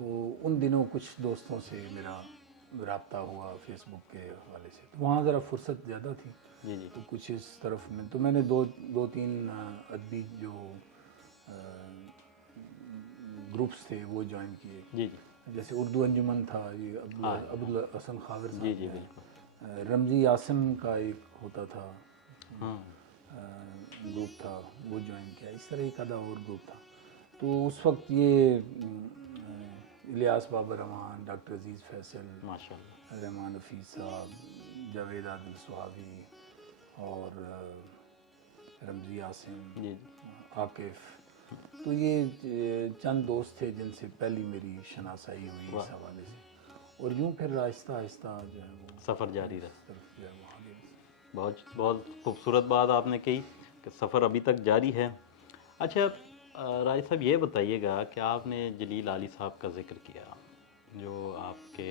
تو ان دنوں کچھ دوستوں سے میرا رابطہ ہوا فیس بک کے حوالے سے، تو وہاں ذرا فرصت زیادہ تھی، جی جی تو کچھ اس طرف میں تو میں نے دو تین ادبی جو گروپس تھے وہ جوائن کیے، جی جی جیسے اردو انجمن تھا، یہ ابوالحسن خاور جی صاحب جی ہیں، بالکل، رمزی یاسم کا ایک ہوتا تھا ہاں گروپ تھا، وہ جوائن کیا، اس طرح ایک آدھا اور گروپ تھا۔ تو اس وقت یہ الیاس بابر رحمان، ڈاکٹر عزیز فیصل، ماشاء اللہ، رحمان حفیظ صاحب، جاوید عادل سہاوی اور رمزی یاسم، جی عاقف، تو یہ چند دوست تھے جن سے پہلی میری شناسائی ہوئی اس حوالے سے، اور یوں پھر آہستہ آہستہ جو ہے وہ سفر جاری رہا۔ اس طرف جو ہے وہ آگے بڑھا۔ بہت خوبصورت بات آپ نے کہی کہ سفر ابھی تک جاری ہے۔ اچھا راجد صاحب یہ بتائیے گا کہ آپ نے جلیل عالی صاحب کا ذکر کیا، جو آپ کے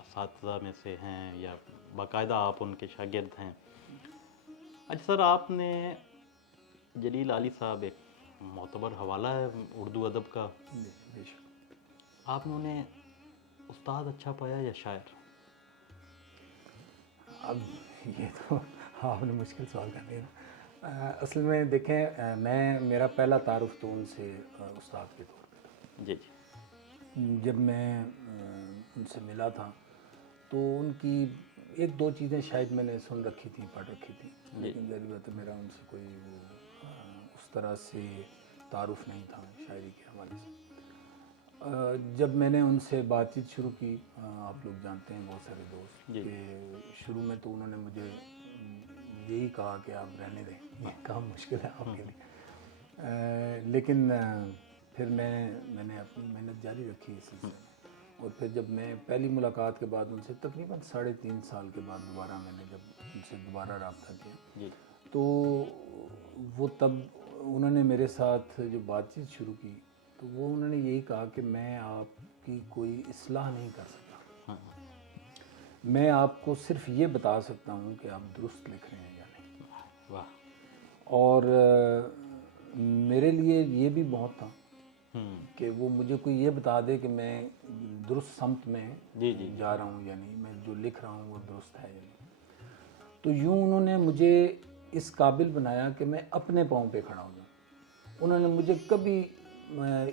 اساتذہ میں سے ہیں یا باقاعدہ آپ ان کے شاگرد ہیں۔ اچھا سر، آپ نے جلیل عالی صاحب ایک معتبر حوالہ ہے اردو ادب کا، بے شک۔ آپ نے انہیں استاد اچھا پایا یا شاعر؟ اب یہ تو آپ نے مشکل سوال کر دیا۔ اصل میں دیکھیں، میرا پہلا تعارف تو ان سے استاد کے طور پہ تھا۔ جی جی جب میں ان سے ملا تھا تو ان کی ایک دو چیزیں شاید میں نے سن رکھی تھیں، پڑھ رکھی تھیں، لیکن ظاہر بات ہے میرا ان سے کوئی وہ اس طرح سے تعارف نہیں تھا شاعری کے حوالے سے۔ جب میں نے ان سے بات چیت شروع کی، آپ لوگ جانتے ہیں بہت سارے دوست جی کہ شروع میں تو انہوں نے مجھے یہی کہا کہ آپ رہنے دیں، یہ کام مشکل ہے آپ کے لیے، لیکن پھر میں نے اپنی محنت جاری رکھی اس سلسلے میں، اور پھر جب میں پہلی ملاقات کے بعد ان سے تقریباً 3.5 سال کے بعد دوبارہ میں نے جب ان سے دوبارہ رابطہ کیا، جی تو وہ تب انہوں نے میرے ساتھ جو بات چیت شروع کی تو وہ انہوں نے یہی کہا کہ میں آپ کی کوئی اصلاح نہیں کر سکتا، میں آپ کو صرف یہ بتا سکتا ہوں کہ آپ درست لکھ رہے ہیں یا نہیں۔ واہ، اور میرے لیے یہ بھی بہت تھا کہ وہ مجھے کوئی یہ بتا دے کہ میں درست سمت میں جی جی جا رہا ہوں یا نہیں، میں جو لکھ رہا ہوں وہ درست ہے یا نہیں۔ تو یوں انہوں نے مجھے اس قابل بنایا کہ میں اپنے پاؤں پہ کھڑا ہو جاؤں۔ انہوں نے مجھے کبھی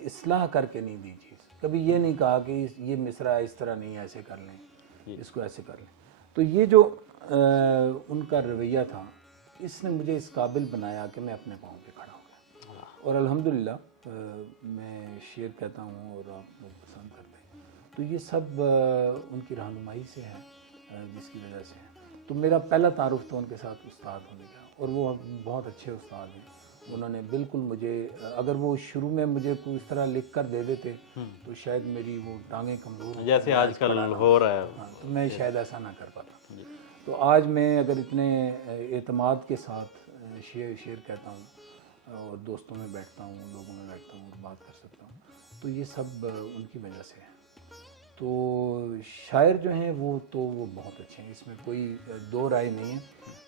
اصلاح کر کے نہیں دی چیز، کبھی یہ نہیں کہا کہ یہ مصرع اس طرح نہیں، ایسے کر لیں، اس کو ایسے کر لیں۔ تو یہ جو ان کا رویہ تھا، اس نے مجھے اس قابل بنایا کہ میں اپنے پاؤں پہ کھڑا ہو گیا، اور الحمدللہ میں شعر کہتا ہوں اور آپ لوگ پسند کرتے ہیں، تو یہ سب ان کی رہنمائی سے ہے، جس کی وجہ سے ہے۔ تو میرا پہلا تعارف تو ان کے ساتھ استاد ہونے کا، اور وہ بہت اچھے استاد ہیں۔ انہوں نے بالکل مجھے، اگر وہ شروع میں مجھے کوئی اس طرح لکھ کر دے دیتے تو شاید میری وہ ٹانگیں کمزور ہوتی، جیسے آج کل ہو رہا ہے، ہاں، تو میں شاید ایسا نہ کر پاتا۔ تو آج میں اگر اتنے اعتماد کے ساتھ شعر کہتا ہوں اور دوستوں میں بیٹھتا ہوں، لوگوں میں بیٹھتا ہوں اور بات کر سکتا ہوں، تو یہ سب ان کی وجہ سے ہے۔ تو شاعر جو ہیں وہ بہت اچھے ہیں، اس میں کوئی دو رائے نہیں ہے،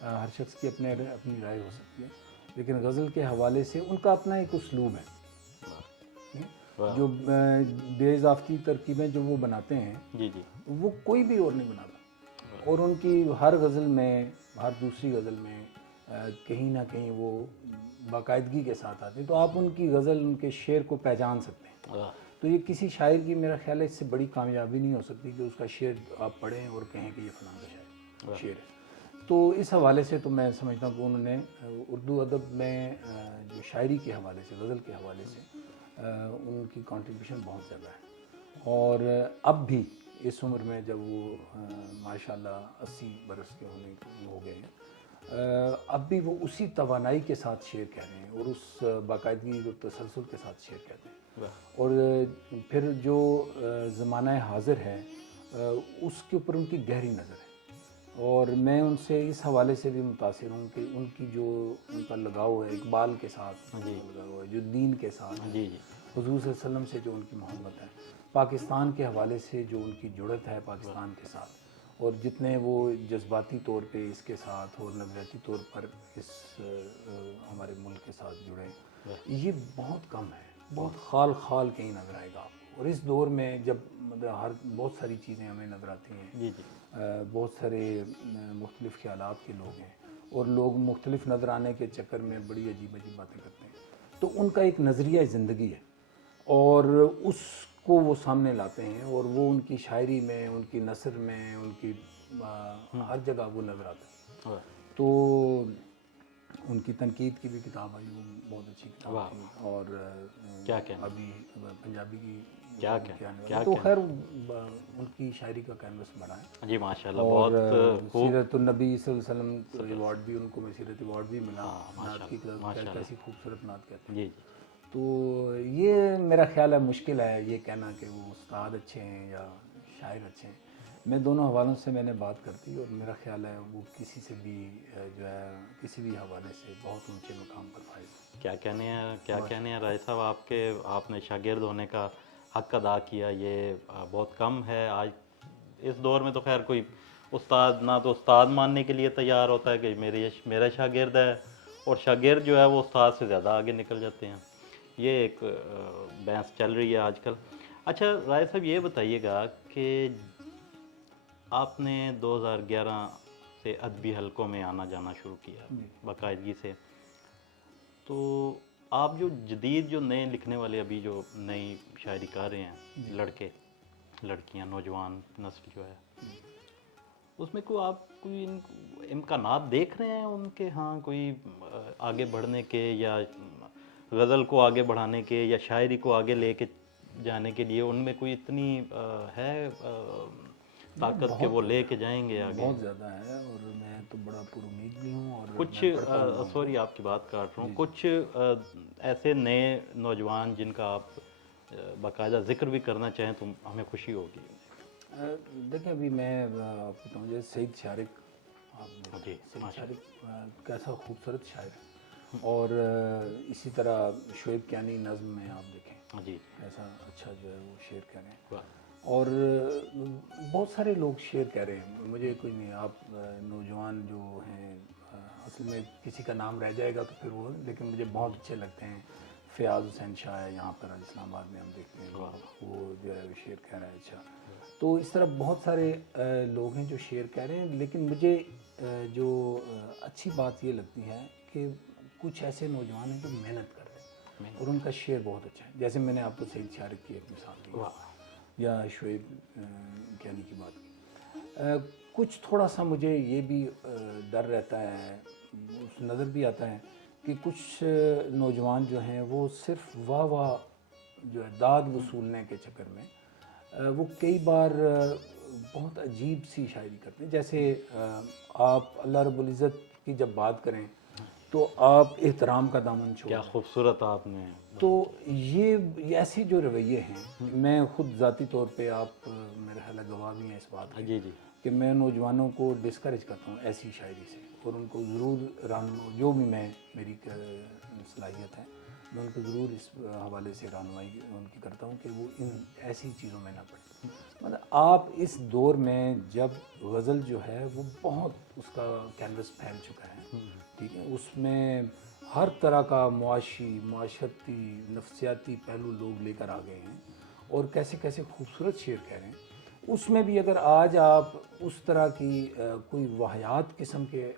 ہر شخص کی اپنی رائے ہو سکتی ہے، لیکن غزل کے حوالے سے ان کا اپنا ایک اسلوب ہے، جو بے اضافتی ترکیبیں جو وہ بناتے ہیں جی جی وہ کوئی بھی اور نہیں بناتا، اور ان کی ہر غزل میں، ہر دوسری غزل میں کہیں نہ کہیں وہ باقاعدگی کے ساتھ آتے ہیں، تو آپ ان کی غزل، ان کے شعر کو پہچان سکتے ہیں۔ تو یہ کسی شاعر کی، میرا خیال ہے اس سے بڑی کامیابی نہیں ہو سکتی کہ اس کا شعر آپ پڑھیں اور کہیں کہ یہ فلاں کا شعر ہے۔ تو اس حوالے سے تو میں سمجھتا ہوں کہ انہوں نے اردو ادب میں جو شاعری کے حوالے سے، غزل کے حوالے سے ان کی کنٹریبیوشن بہت زیادہ ہے، اور اب بھی اس عمر میں جب وہ ماشاءاللہ 80 برس کے ہو گئے ہیں، اب بھی وہ اسی توانائی کے ساتھ شعر کہہ رہے ہیں اور اس باقاعدگی اور تسلسل کے ساتھ شعر کہتے ہیں۔ اور پھر جو زمانہ حاضر ہے اس کے اوپر ان کی گہری نظر ہے، اور میں ان سے اس حوالے سے بھی متاثر ہوں کہ ان کی جو ان کا لگاؤ ہے اقبال کے ساتھ، لگاؤ ہے جو دین کے ساتھ، حضور صلی اللہ علیہ وسلم سے جو ان کی محبت ہے، پاکستان کے حوالے سے جو ان کی جڑت ہے پاکستان کے ساتھ، اور جتنے وہ جذباتی طور پہ اس کے ساتھ اور نظریاتی طور پر اس ہمارے ملک کے ساتھ جڑے، یہ بہت کم ہے، بہت خال کہیں نظر آئے گا آپ کو۔ اور اس دور میں جب مطلب بہت ساری چیزیں ہمیں نظر آتی ہیں، جی جی بہت سارے مختلف خیالات کے لوگ ہیں، اور لوگ مختلف نظر آنے کے چکر میں بڑی عجیب عجیب باتیں کرتے ہیں، تو ان کا ایک نظریہ زندگی ہے اور اس کو وہ سامنے لاتے ہیں، اور وہ ان کی شاعری میں، ان کی نثر میں، ان کی ہر جگہ وہ نظر آتا ہے۔ تو ان کی تنقید کی بھی کتاب آئی، وہ بہت اچھی کتاب تھی، اور کیا کہنا، ابھی پنجابی کی کیا تو خیر ان کی شاعری کا کینوس بڑا ہے جی ماشاء اللہ، اور بہت خوب، سیرت النبی صلی اللہ علیہ وسلم ایوارڈ بھی ان کو سیرت ایوارڈ بھی ملا، نعت کی کیسی خوبصورت نعت کہتے ہیں۔ جی تو یہ میرا خیال ہے مشکل ہے یہ کہنا کہ وہ استاد اچھے ہیں یا شاعر اچھے ہیں، میں دونوں حوالوں سے میں نے بات کرتی، اور میرا خیال ہے وہ کسی سے بھی جو ہے کسی بھی حوالے سے بہت اونچے مقام پر فائز ہیں۔ کیا کہنے ہیں رائے صاحب آپ نے شاگرد ہونے کا حق ادا کیا، یہ بہت کم ہے آج اس دور میں۔ تو خیر کوئی استاد نہ تو استاد ماننے کے لیے تیار ہوتا ہے کہ میرا شاگرد ہے، اور شاگرد جو ہے وہ استاد سے زیادہ آگے نکل جاتے ہیں، یہ ایک بحث چل رہی ہے آج کل۔ اچھا رائے صاحب یہ بتائیے گا کہ آپ نے 2011 سے ادبی حلقوں میں آنا جانا شروع کیا باقاعدگی سے، تو آپ جو جدید جو نئے لکھنے والے ابھی جو نئی شاعری کر رہے ہیں، لڑکے لڑکیاں نوجوان نسل جو ہے، اس میں آپ کوئی امکانات دیکھ رہے ہیں ان کے، ہاں کوئی آگے بڑھنے کے، یا غزل کو آگے بڑھانے کے، یا شاعری کو آگے لے کے جانے کے لیے ان میں کوئی اتنی ہے طاقت کہ وہ لے کے جائیں گے آگے؟ بہت زیادہ ہے، اور میں تو بڑا پر امید بھی ہوں، اور کچھ سوری آپ کی بات کاٹ رہا ہوں، کچھ ایسے نئے نوجوان جن کا آپ باقاعدہ ذکر بھی کرنا چاہیں تو ہمیں خوشی ہوگی۔ دیکھیں ابھی میں آپ کو بتاؤں، جیسے سعید شارق، آپ جی سعید شارق کیسا خوبصورت شاعر ہے، اور اسی طرح شعیب کیانی نظم میں آپ دیکھیں جی کیسا اچھا جو ہے وہ شعر کہہ رہے ہیں، واہ، اور بہت سارے لوگ شعر کہہ رہے ہیں، مجھے کوئی نہیں، آپ نوجوان جو ہیں اصل میں کسی کا نام رہ جائے گا تو پھر وہ، لیکن مجھے بہت اچھے لگتے ہیں۔ فیاض حسین شاہ ہے یہاں پر اسلام آباد میں، ہم دیکھتے ہیں وہ جو ہے شعر کہہ رہا ہے اچھا، تو اس طرح بہت سارے لوگ ہیں جو شعر کہہ رہے ہیں، لیکن مجھے جو اچھی بات یہ لگتی ہے کہ کچھ ایسے نوجوان ہیں جو محنت کر رہے ہیں اور ان کا شعر بہت اچھا ہے، جیسے میں نے آپ کو سعید شارق کی ایک مثال دی یا شعیب کیانی کی بات کی۔ کچھ تھوڑا سا مجھے یہ بھی ڈر رہتا ہے، نظر بھی آتا ہے کہ کچھ نوجوان جو ہیں وہ صرف واہ واہ جو ہے داد وصولنے کے چکر میں وہ کئی بار بہت عجیب سی شاعری کرتے ہیں، جیسے آپ اللہ رب العزت کی جب بات کریں تو آپ احترام کا دامن چھوڑ کیا خوبصورت آپ نے، تو یہ ایسے جو رویے ہیں، میں خود ذاتی طور پہ آپ میرے خیال ہے گواہ بھی ہیں اس بات جی جی کہ میں نوجوانوں کو ڈسکریج کرتا ہوں ایسی شاعری سے، اور ان کو ضرور جو بھی میری صلاحیت ہے میں ان کو ضرور اس حوالے سے رہنمائی ان کی کرتا ہوں کہ وہ ان ایسی چیزوں میں نہ پڑیں۔ مطلب آپ اس دور میں جب غزل جو ہے وہ بہت اس کا کینوس پھیل چکا ہے، ٹھیک ہے، اس میں ہر طرح کا معاشرتی نفسیاتی پہلو لوگ لے کر آ گئے ہیں، اور کیسے کیسے خوبصورت شعر کہہ رہے ہیں۔ اس میں بھی اگر آج آپ اس طرح کی کوئی واہیات قسم کے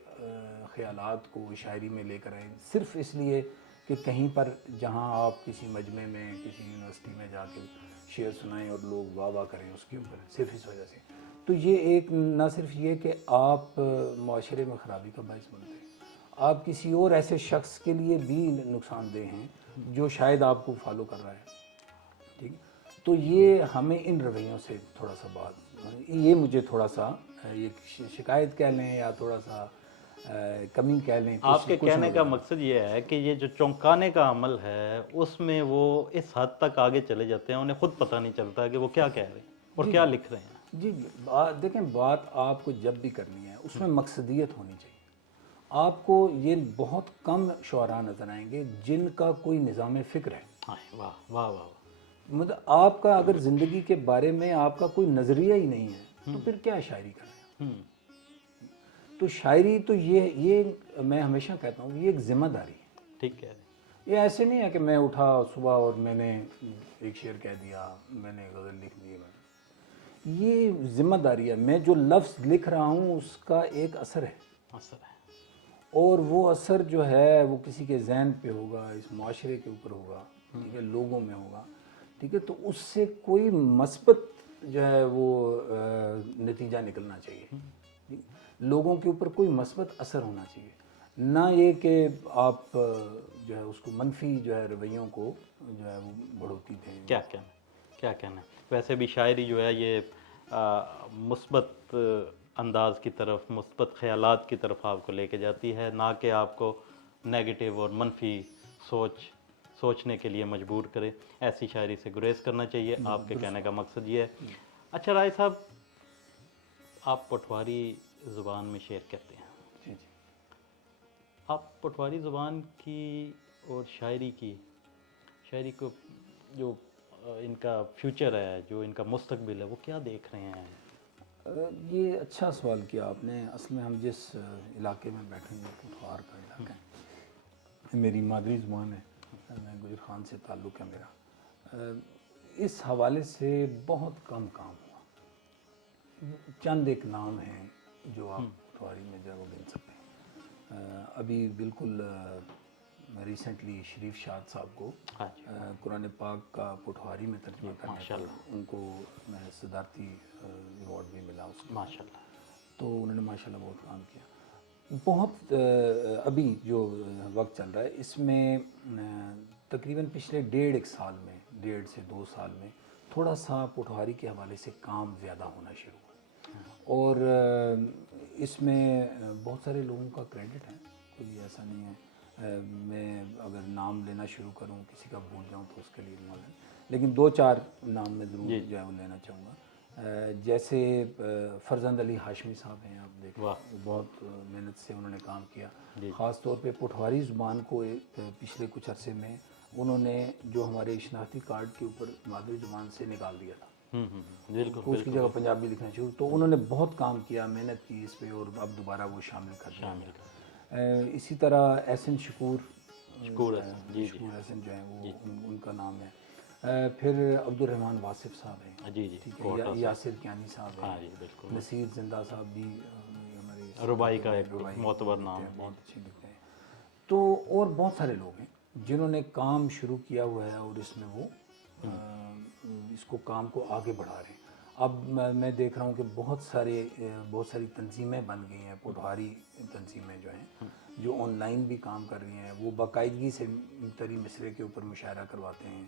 خیالات کو شاعری میں لے کر آئیں صرف اس لیے کہ کہیں پر جہاں آپ کسی مجمع میں کسی یونیورسٹی میں جا کے شعر سنائیں اور لوگ واہ واہ کریں اس کے اوپر، صرف اس وجہ سے، تو یہ ایک نہ صرف یہ کہ آپ معاشرے میں خرابی کا باعث بنتے ہیں، آپ کسی اور ایسے شخص کے لیے بھی نقصان دہ ہیں جو شاید آپ کو فالو کر رہا ہے، ٹھیک ہے۔ تو یہ ہمیں ان رویوں سے تھوڑا سا بات، یہ مجھے تھوڑا سا یہ شکایت کہہ لیں یا تھوڑا سا کمی کہہ لیں، آپ کے کہنے کا مقصد یہ ہے کہ یہ جو چونکانے کا عمل ہے اس میں وہ اس حد تک آگے چلے جاتے ہیں انہیں خود پتہ نہیں چلتا کہ وہ کیا کہہ رہے ہیں اور کیا لکھ رہے ہیں۔ جی دیکھیں، بات آپ کو جب بھی کرنی ہے اس میں مقصدیت ہونی چاہیے۔ آپ کو یہ بہت کم شعراء نظر آئیں گے جن کا کوئی نظام فکر ہے، واہ واہ واہ واہ، مطلب آپ کا اگر زندگی کے بارے میں آپ کا کوئی نظریہ ہی نہیں ہے تو پھر کیا شاعری کر رہے ہیں؟ تو شاعری تو یہ میں ہمیشہ کہتا ہوں یہ ایک ذمہ داری ہے، ٹھیک ہے، یہ ایسے نہیں ہے کہ میں اٹھا صبح اور میں نے ایک شعر کہہ دیا، میں نے غزل لکھ دی. یہ ذمہ داری ہے، میں جو لفظ لکھ رہا ہوں اس کا ایک اثر ہے، اثر ہے. اور وہ اثر جو ہے وہ کسی کے ذہن پہ ہوگا، اس معاشرے کے اوپر ہوگا، ٹھیک ہے، لوگوں میں ہوگا، ٹھیک ہے. تو اس سے کوئی مثبت جو ہے وہ نتیجہ نکلنا چاہیے، لوگوں کے اوپر کوئی مثبت اثر ہونا چاہیے، نہ یہ کہ آپ جو ہے اس کو منفی جو ہے رویوں کو جو ہے وہ بڑھوتی دیں. کیا کہنا ہے. ویسے بھی شاعری جو ہے یہ مثبت انداز کی طرف، مثبت خیالات کی طرف آپ کو لے کے جاتی ہے، نہ کہ آپ کو نیگیٹو اور منفی سوچنے کے لیے مجبور کرے. ایسی شاعری سے گریز کرنا چاہیے، آپ کے کہنے کا مقصد یہ ہے. اچھا رائے صاحب، آپ پٹواری زبان میں شعر کرتے ہیں. جی جی. آپ پٹواری زبان کی اور شاعری کو جو ان کا فیوچر ہے، جو ان کا مستقبل ہے، وہ کیا دیکھ رہے ہیں؟ یہ اچھا سوال کیا آپ نے. اصل میں ہم جس علاقے میں بیٹھے ہیں پٹوار کا علاقہ ہے، میری مادری زبان ہے، میں گجر خان سے تعلق ہے میرا. اس حوالے سے بہت کم کام ہوا. چند ایک نام ہیں جو آپ پٹواری میں جو ہے وہ گن سکتے ہیں. ابھی بالکل ریسنٹلی شریف شاد صاحب کو قرآن پاک کا پٹواری میں ترجمہ کرنے پر ان کو صدارتی ایوارڈ بھی ملا اس کے. ماشاء اللہ. تو انہوں نے ماشاء اللہ بہت کام کیا. بہت ابھی جو وقت چل رہا ہے اس میں تقریباً پچھلے 1.5 سے 2 سال میں تھوڑا سا پٹواری کے حوالے سے کام زیادہ ہونا شروع ہوا، اور اس میں بہت سارے لوگوں کا کریڈٹ ہے، کوئی ایسا نہیں ہے. میں اگر نام لینا شروع کروں، کسی کا بھول جاؤں تو اس کے لیے معذرت، لیکن 2-4 نام میں ضرور جو ہے وہ لینا چاہوں گا. جیسے فرزند علی ہاشمی صاحب ہیں، آپ دیکھیں بہت محنت سے انہوں نے کام کیا. خاص طور پہ پٹواری زبان کو پچھلے کچھ عرصے میں انہوں نے جو ہمارے شناختی کارڈ کے اوپر مادری زبان سے نکال دیا تھا، اس کی جگہ پنجابی لکھنا شروع. تو انہوں نے بہت کام کیا، محنت کی اس پہ، اور اب دوبارہ وہ شامل کر دیا گیا. اسی طرح احسن شکور احسن جو ہیں وہ ان کا نام ہے. پھر عبد الرحمن واصف صاحب ہیں، ٹھیک ہے، یاسر کیانی صاحب ہیں، نصیر زندہ صاحب بھی ہمارے ربائی کا ایک معتبر نام ہے، بہت اچھے لکھتے ہیں. تو اور بہت سارے لوگ ہیں جنہوں نے کام شروع کیا ہوا ہے، اور اس میں وہ اس کو کام کو آگے بڑھا رہے ہیں. اب میں دیکھ رہا ہوں کہ بہت ساری تنظیمیں بن گئی ہیں، پٹواری تنظیمیں جو ہیں، جو آن لائن بھی کام کر رہی ہیں. وہ باقاعدگی سے تری مصرے کے اوپر مشاعرہ کرواتے ہیں،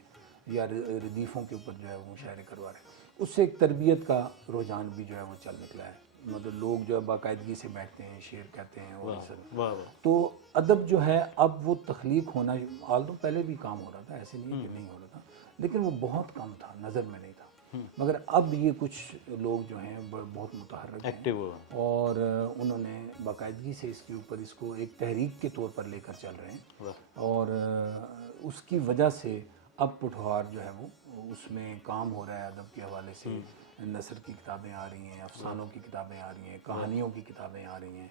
یا ردیفوں کے اوپر جو ہے وہ مشاعرے کروا رہے ہیں. اس سے ایک تربیت کا رجحان بھی جو ہے وہ چل نکلا ہے. مطلب لوگ جو ہے باقاعدگی سے بیٹھتے ہیں، شعر کہتے ہیں، اور تو ادب جو ہے اب وہ تخلیق ہونا، تو پہلے بھی کام ہو رہا تھا، ایسے نہیں کہ نہیں ہو رہا تھا، لیکن وہ بہت کم تھا، نظر میں نہیں تھا. مگر اب یہ کچھ لوگ جو ہیں بہت متحرک ہیں، اور انہوں نے باقاعدگی سے اس کے اوپر اس کو ایک تحریک کے طور پر لے کر چل رہے ہیں. اور اس کی وجہ سے اب پٹوار جو ہے وہ اس میں کام ہو رہا ہے. ادب کے حوالے سے نثر کی کتابیں آ رہی ہیں، افسانوں کی کتابیں آ رہی ہیں، کہانیوں کی کتابیں آ رہی ہیں.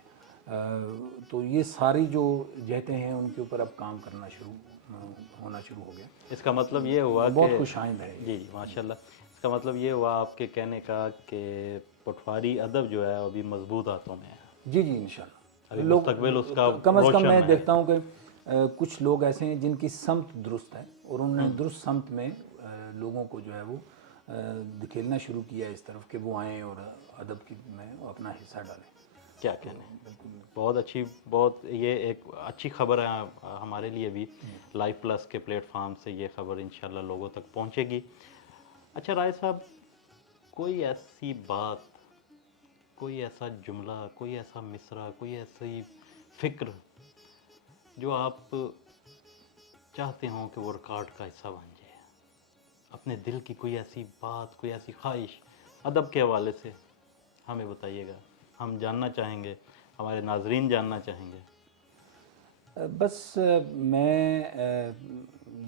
تو یہ ساری جو جہتیں ہیں ان کے اوپر اب کام ہونا شروع ہو گیا. اس کا مطلب یہ ہوا کہ بہت خوش آئند ہے. جی ماشاء اللہ. اس کا مطلب یہ ہوا آپ کے کہنے کا کہ پٹواری ادب جو ہے ابھی مضبوط ہاتھوں میں ہے. جی انشاءاللہ. مستقبل اس کا کم از کم میں دیکھتا ہوں کہ کچھ لوگ ایسے ہیں جن کی سمت درست ہے، اور انہوں نے درست سمت میں لوگوں کو جو ہے وہ دکھیلنا شروع کیا اس طرف کہ وہ آئیں اور ادب میں اپنا حصہ ڈالیں. کیا کہنے ہیں. بہت اچھی، یہ ایک اچھی خبر ہے ہمارے لیے بھی. لائف پلس کے پلیٹ فارم سے یہ خبر انشاءاللہ لوگوں تک پہنچے گی. اچھا رائے صاحب، کوئی ایسی بات، کوئی ایسا جملہ، کوئی ایسا مصرع، کوئی ایسی فکر جو آپ چاہتے ہوں کہ وہ ریکارڈ کا حصہ بن جائے، اپنے دل کی کوئی ایسی بات، کوئی ایسی خواہش ادب کے حوالے سے ہمیں بتائیے گا. ہم جاننا چاہیں گے، ہمارے ناظرین جاننا چاہیں گے. بس میں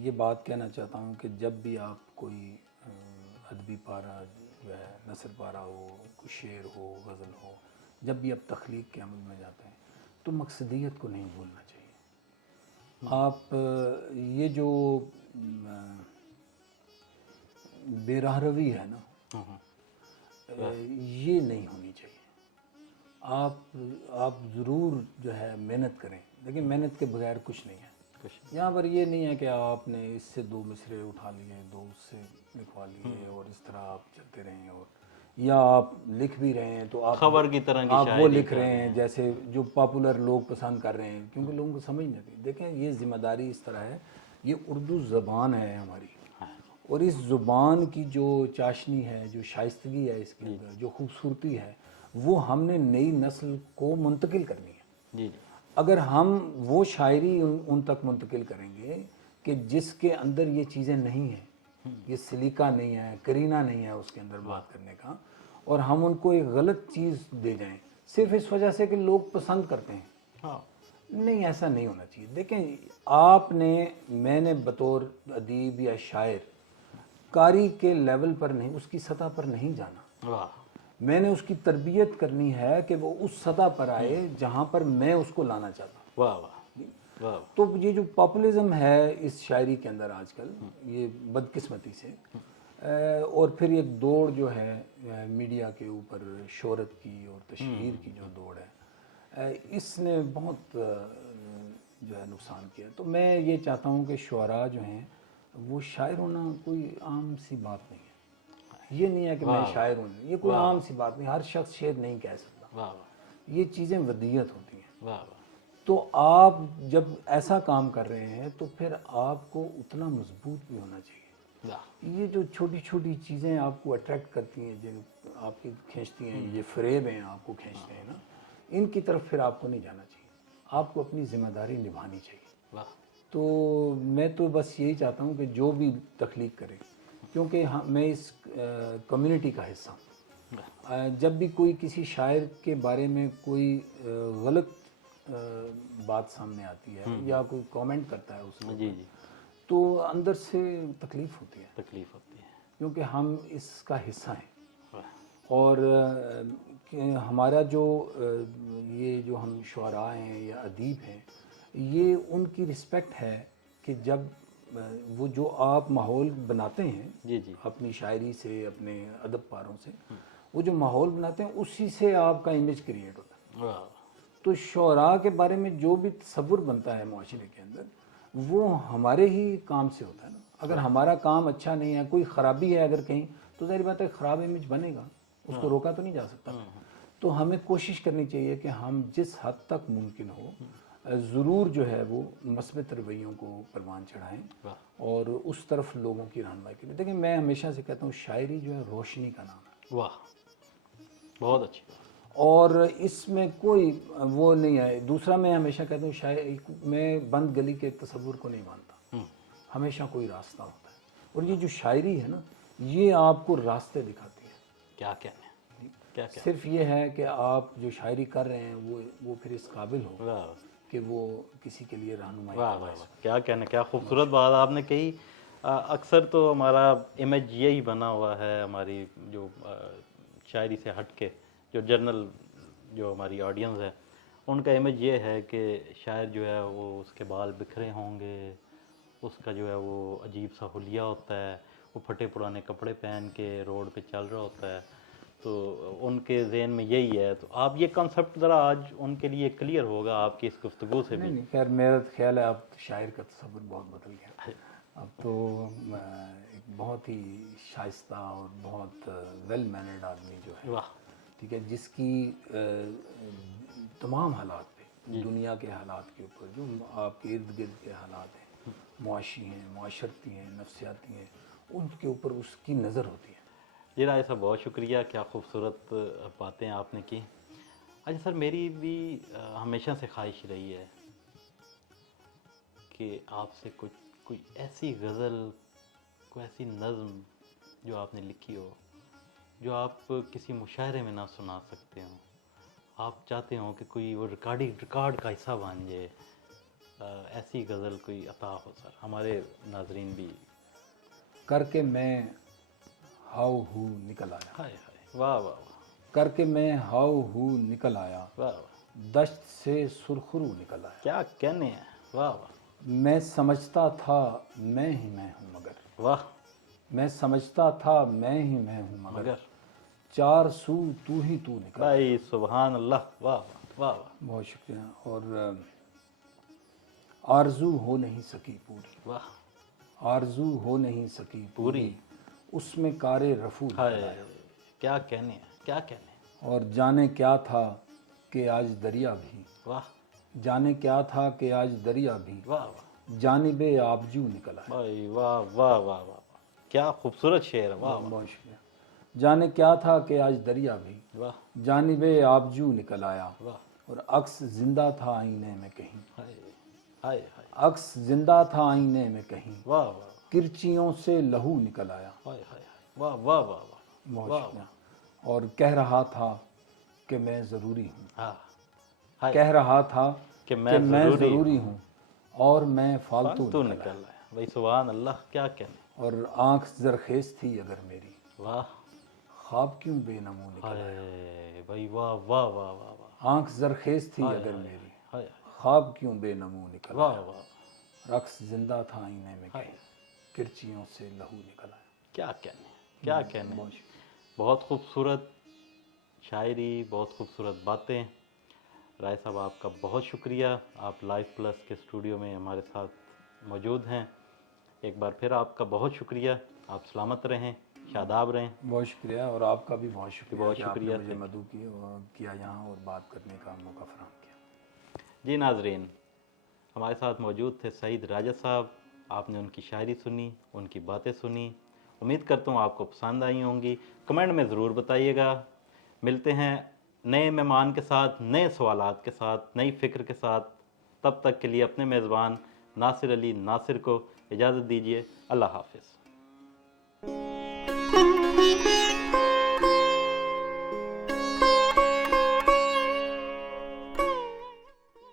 یہ بات کہنا چاہتا ہوں کہ جب بھی آپ کوئی ادبی پارہ جو ہے، نثر پارہ ہو، کوئی شعر ہو، غزل ہو، جب بھی آپ تخلیق کے عمل میں جاتے ہیں تو مقصدیت کو نہیں بھولنا چاہیے. آپ یہ جو بے راہ روی ہے نا، یہ نہیں ہونی چاہیے۔ آپ ضرور جو ہے محنت کریں، لیکن محنت کے بغیر کچھ نہیں ہے۔ یہاں پر یہ نہیں ہے کہ آپ نے اس سے 2 مصرے اٹھا لیے، 2 اس سے لکھوا لیے اور اس طرح آپ چلتے رہیں، اور یا آپ لکھ بھی رہے ہیں تو آپ خبر کی طرح کی آپ شاعری وہ لکھ کر رہے ہیں جیسے جو پاپولر لوگ پسند کر رہے ہیں، کیونکہ لوگوں کو سمجھ نہیں آتی۔ دیکھیں یہ ذمہ داری اس طرح ہے، یہ اردو زبان ہے ہماری، اور اس زبان کی جو چاشنی ہے، جو شائستگی ہے اس کے اندر، جو خوبصورتی ہے، وہ ہم نے نئی نسل کو منتقل کرنی ہے۔ جی اگر ہم وہ شاعری ان تک منتقل کریں گے کہ جس کے اندر یہ چیزیں نہیں ہیں، یہ سلیقہ نہیں ہے، کرینہ نہیں ہے اس کے اندر بات کرنے کا، اور ہم ان کو ایک غلط چیز دے جائیں صرف اس وجہ سے کہ لوگ پسند کرتے ہیں، نہیں، ایسا نہیں ہونا چاہیے۔ دیکھیں میں نے بطور ادیب یا شاعر قاری کے لیول پر نہیں، اس کی سطح پر نہیں جانا، میں نے اس کی تربیت کرنی ہے کہ وہ اس سطح پر آئے جہاں پر میں اس کو لانا چاہتا ہوں۔ واہ واہ واہ۔ تو یہ جو پاپولزم ہے اس شاعری کے اندر آج کل، یہ بدقسمتی سے، اور پھر یہ دوڑ جو ہے میڈیا کے اوپر شہرت کی اور تشہیر کی جو دوڑ ہے، اس نے بہت جو ہے نقصان کیا۔ تو میں یہ چاہتا ہوں کہ شعراء جو ہیں وہ شاعر ہونا کوئی عام سی بات نہیں ہے۔ یہ نہیں ہے کہ میں شاعر ہوں، یہ کوئی عام سی بات نہیں، ہر شخص شعر نہیں کہہ سکتا، یہ چیزیں ودیت ہوتی ہیں۔ تو آپ جب ایسا کام کر رہے ہیں تو پھر آپ کو اتنا مضبوط بھی ہونا چاہیے۔ یہ جو چھوٹی چھوٹی چیزیں آپ کو اٹریکٹ کرتی ہیں، جن آپ کی کھینچتی ہیں، یہ فریب ہیں آپ کو کھینچتے ہیں نا، ان کی طرف پھر آپ کو نہیں جانا چاہیے، آپ کو اپنی ذمہ داری نبھانی چاہیے۔ تو میں تو بس یہی چاہتا ہوں کہ جو بھی تخلیق کرے، کیونکہ میں اس کمیونٹی کا حصہ ہوں، جب بھی کوئی کسی شاعر کے بارے میں کوئی غلط بات سامنے آتی ہے یا کوئی کامنٹ کرتا ہے اس کو، تو اندر سے تکلیف ہوتی ہے، کیونکہ ہم اس کا حصہ ہیں، اور ہمارا جو یہ جو ہم شعراء ہیں یا ادیب ہیں، یہ ان کی رسپیکٹ ہے کہ جب وہ جو آپ ماحول بناتے ہیں اپنی شاعری سے، اپنے ادب پاروں سے، وہ جو ماحول بناتے ہیں اسی سے آپ کا امیج کریٹ ہوتا ہے۔ تو شعراء کے بارے میں جو بھی تصور بنتا ہے معاشرے کے اندر، وہ ہمارے ہی کام سے ہوتا ہے نا۔ اگر ہمارا کام اچھا نہیں ہے، کوئی خرابی ہے اگر کہیں، تو ظاہر بات ہے خراب امیج بنے گا، اس کو روکا تو نہیں جا سکتا۔ تو ہمیں کوشش کرنی چاہیے کہ ہم جس حد تک ممکن ہو ضرور جو ہے وہ مثبت رویوں کو پروان چڑھائیں اور اس طرف لوگوں کی رہنمائی کریں۔ دیکھیں میں ہمیشہ سے کہتا ہوں شاعری جو ہے روشنی کا نام ہے۔ واہ، بہت اچھی بات۔ اور اس میں کوئی وہ نہیں ہے۔ دوسرا میں ہمیشہ کہتا ہوں میں بند گلی کے تصور کو نہیں مانتا، ہمیشہ کوئی راستہ ہوتا ہے، اور یہ جو شاعری ہے نا، یہ آپ کو راستے دکھاتی ہے۔ کیا کہنے، صرف یہ ہے کہ آپ جو شاعری کر رہے ہیں وہ پھر اس قابل ہو کہ وہ کسی کے لیے رہنمائی کا باعث ہو۔ کیا کہنا، کیا خوبصورت بات آپ نے کہی۔ اکثر تو ہمارا امیج یہی بنا ہوا ہے، ہماری جو شاعری سے ہٹ کے جو جنرل جو ہماری آڈینس ہے، ان کا امیج یہ ہے کہ شاعر جو ہے وہ اس کے بال بکھرے ہوں گے، اس کا جو ہے وہ عجیب سا حلیہ ہوتا ہے، وہ پھٹے پرانے کپڑے پہن کے روڈ پہ چل رہا ہوتا ہے، تو ان کے ذہن میں یہی ہے۔ تو آپ یہ کنسپٹ ذرا آج ان کے لیے کلیئر ہوگا آپ کی اس گفتگو سے بھی۔ نہیں، خیر میرا خیال ہے اب شاعر کا تصور بہت بدل گیا، اب تو ایک بہت ہی شائستہ اور بہت ویل مینرڈ آدمی جو ہے، ٹھیک ہے، جس کی تمام حالات پہ، دنیا کے حالات کے اوپر، جو آپ کے ارد گرد کے حالات ہیں، معاشی ہیں، معاشرتی ہیں، نفسیاتی ہیں، ان کے اوپر اس کی نظر ہوتی ہے۔ جی رائے صاحب، بہت شکریہ، کیا خوبصورت باتیں آپ نے کی۔ اچھا سر، میری بھی ہمیشہ سے خواہش رہی ہے کہ آپ سے کوئی ایسی غزل، کوئی ایسی نظم جو آپ نے لکھی ہو، جو آپ کسی مشاعرے میں نہ سنا سکتے ہوں، آپ چاہتے ہوں کہ کوئی وہ ریکارڈ کا حصہ بن جائے، ایسی غزل کوئی عطا ہو سر، ہمارے ناظرین بھی۔ کر کے میں ہاؤ ہو نکل آیا، ہائے ہائے، واہ واہ واہ، کر کے میں ہاؤ ہو نکل آیا، واہ واہ، دشت سے سرخرو نکل آیا۔ کیا کہنے ہیں، واہ واہ۔ میں سمجھتا تھا میں ہی میں ہوں مگر، واہ، میں سمجھتا تھا میں ہی میں ہوں مگر مگر چار سو تو ہی تو نکلا۔ بھائی سبحان اللہ، واہ واہ واہ واہ، بہت شکریہ۔ اور آرزو ہو نہیں سکی پوری، واہ، آرزو ہو نہیں سکی پوری، اس میں کار رفو نکل ہائے آیا۔ کیا کہنے ہیں، کیا کہنے ہیں، اور جانے کیا تھا کہ آج دریا بھی، واہ جانے کیا تھا کہ آج دریا بھی واہ واہ، جانب آبجو نکل آیا۔ بھائی واہ واہ واہ واہ، کیا خوبصورت شعر ہے، واہ واہ بہت شکریہ۔ جانے کیا تھا کہ آج دریا بھی واہ جانب آبجو نکل آیا، واہ، اور عکس زندہ تھا آئینے میں کہیں، ہائے ہائے ہائے، عکس زندہ تھا آئینے میں کہیں واہ واہ، کرچیوں سے لہو نکل آیا۔ ہائے ہائے ہائے، واہ واہ واہ واہ، بہت شکریہ۔ اور کہہ رہا تھا کہ میں ضروری ہوں، ہاں، ہائے کہہ رہا تھا کہ کہ میں میں ضروری ضروری ہوں اور میں فالتو تو نکلا۔ نکل آیا، بھائی سبحان اللہ، کیا کہنے، اور آنکھ زرخیز تھی اگر میری، واہ، خواب کیوں بے نمو نکلا۔ ہائے بھائی واہ واہ واہ واہ واہ، آنکھ زرخیز تھی اگر میری، ہائے خواب کیوں بے نمو نکلا۔ واہ واہ، رقص زندہ تھا آئینے میں کہیں کرچیوں سے لہو نکل آیا۔ کیا کہنے، کیا کہنے، بہت شکریہ۔ بہت خوبصورت شاعری، بہت خوبصورت باتیں۔ رائے صاحب آپ کا بہت شکریہ، آپ لائف پلس کے اسٹوڈیو میں ہمارے ساتھ موجود ہیں۔ ایک بار پھر آپ کا بہت شکریہ، آپ سلامت رہیں، شاداب رہیں۔ بہت شکریہ، اور آپ کا بھی بہت شکریہ بہت کہ آپ نے شکریہ، مجھے مدعو کیا یہاں اور بات کرنے کا موقع فراہم کیا۔ جی ناظرین، ہمارے ساتھ موجود تھے سعید راجہ صاحب، آپ نے ان کی شاعری سنی، ان کی باتیں سنی، امید کرتا ہوں آپ کو پسند آئی ہوں گی۔ کمنٹ میں ضرور بتائیے گا۔ ملتے ہیں نئے مہمان کے ساتھ، نئے سوالات کے ساتھ، نئی فکر کے ساتھ۔ تب تک کے لیے اپنے میزبان ناصر علی ناصر کو اجازت دیجیے۔ اللہ حافظ۔